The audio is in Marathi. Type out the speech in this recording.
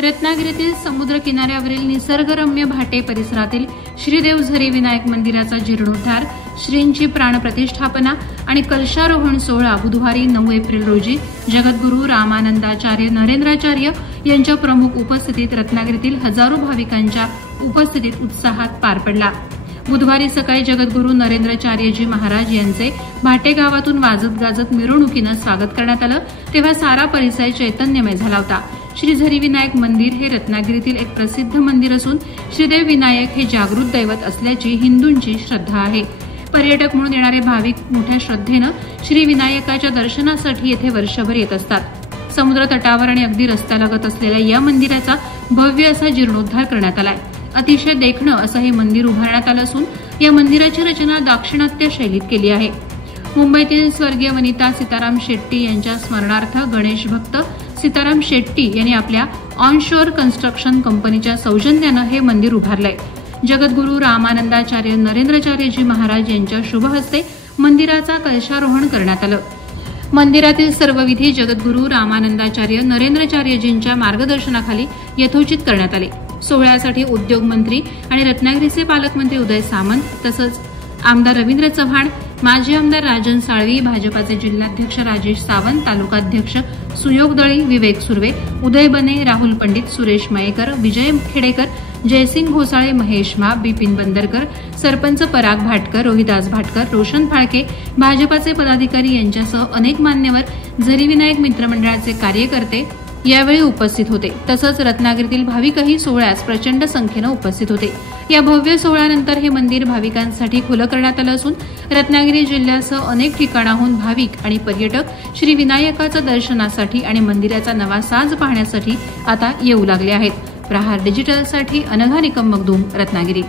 रत्नागिरीतील समुद्र किनाऱ्यावरील निसर्गरम्य भाटे परिसरातील श्रीदेव झरी विनायक मंदिराचा जीर्णोद्धार, श्रींची प्राणप्रतिष्ठापना आणि कलशारोहण सोहळा बुधवारी 9 एप्रिल रोजी जगद्गुरू रामानंदाचार्य नरेंद्राचार्य यांच्या प्रमुख उपस्थितीत रत्नागिरीतील हजारो भाविकांच्या उपस्थितीत उत्साहात पार पडला। बुधवारी सकाळी जगद्गुरू नरेंद्राचार्यजी महाराज यांचे भाटे गावातून वाजत गाजत मिरवणुकीनं स्वागत करण्यात आलं, तेव्हा सारा परिसर चैतन्यमय झाला होता। श्री झरी विनायक मंदिर हे रत्नागिरीतील एक प्रसिद्ध मंदिर असून श्रीदेव विनायक हे जागृत दैवत असल्याची हिंदूंची श्रद्धा आहे। पर्यटक म्हणून येणारे भाविक मोठ्या श्रद्धेनं श्री विनायकाच्या दर्शनासाठी येथे वर्षभर येत असतात। समुद्र तटावर आणि अगदी रस्त्यालगत असलेल्या या मंदिराचा भव्य असा जीर्णोद्धार करण्यात आलाय। अतिशय देखणं असं हे मंदिर उभारण्यात आलं असून या मंदिराची रचना दाक्षिणात्य शैलीत केली आहे। मुंबईतील स्वर्गीय वनिता सीताराम शेट्टी यांच्या स्मरणार्थ गणेश भक्त सीताराम शेट्टी यांनी आपल्या ऑनशोर कन्स्ट्रक्शन कंपनीच्या सौजन्यानं हे मंदिर उभारलंय। जगद्गुरू रामानंदाचार्य नरेंद्राचार्यजी महाराज यांच्या शुभ हस्ते मंदिराचा कलशारोहण करण्यात आलं। मंदिरातील सर्व विधी जगद्गुरू रामानंदाचार्य नरेंद्राचार्यजींच्या मार्गदर्शनाखाली यथोचित करण्यात आले। सोहळ्यासाठी उद्योग मंत्री आणि रत्नागिरीचे पालकमंत्री उदय सामंत तसंच आमदार रवींद्र चव्हाण, माजी आमदार राजन साळवी, भाजपाचे जिल्हाध्यक्ष राजेश सावंत, तालुकाध्यक्ष सुयोग दळी, विवेक सुर्वे, उदय बने, राहुल पंडित, सुरेश मयेकर, विजय खेडेकर, जयसिंग घोसाळे, महेश माप, बिपिन बंदरकर, सरपंच पराग भाटकर, रोहिदास भाटकर, रोशन फाळके, भाजपाचे पदाधिकारी यांच्यासह अनेक मान्यवर झरी विनायक मित्रमंडळाचे कार्यकर्ते यावेळी उपस्थित होते। तसंच रत्नागिरीतील भाविकही सोहळ्यास प्रचंड संख्येनं उपस्थित होते। या भव्य सोहळ्यानंतर हे मंदिर भाविकांसाठी खुलं करण्यात आलं असून रत्नागिरी जिल्ह्यासह अनेक ठिकाणाहून भाविक आणि पर्यटक श्री विनायकाच्या दर्शनासाठी आणि मंदिराचा नवा साज पाहण्यासाठी आता येऊ लागले आहेत। प्रहार डिजिटलसाठी अनघा निकम मगदूम, रत्नागिरी।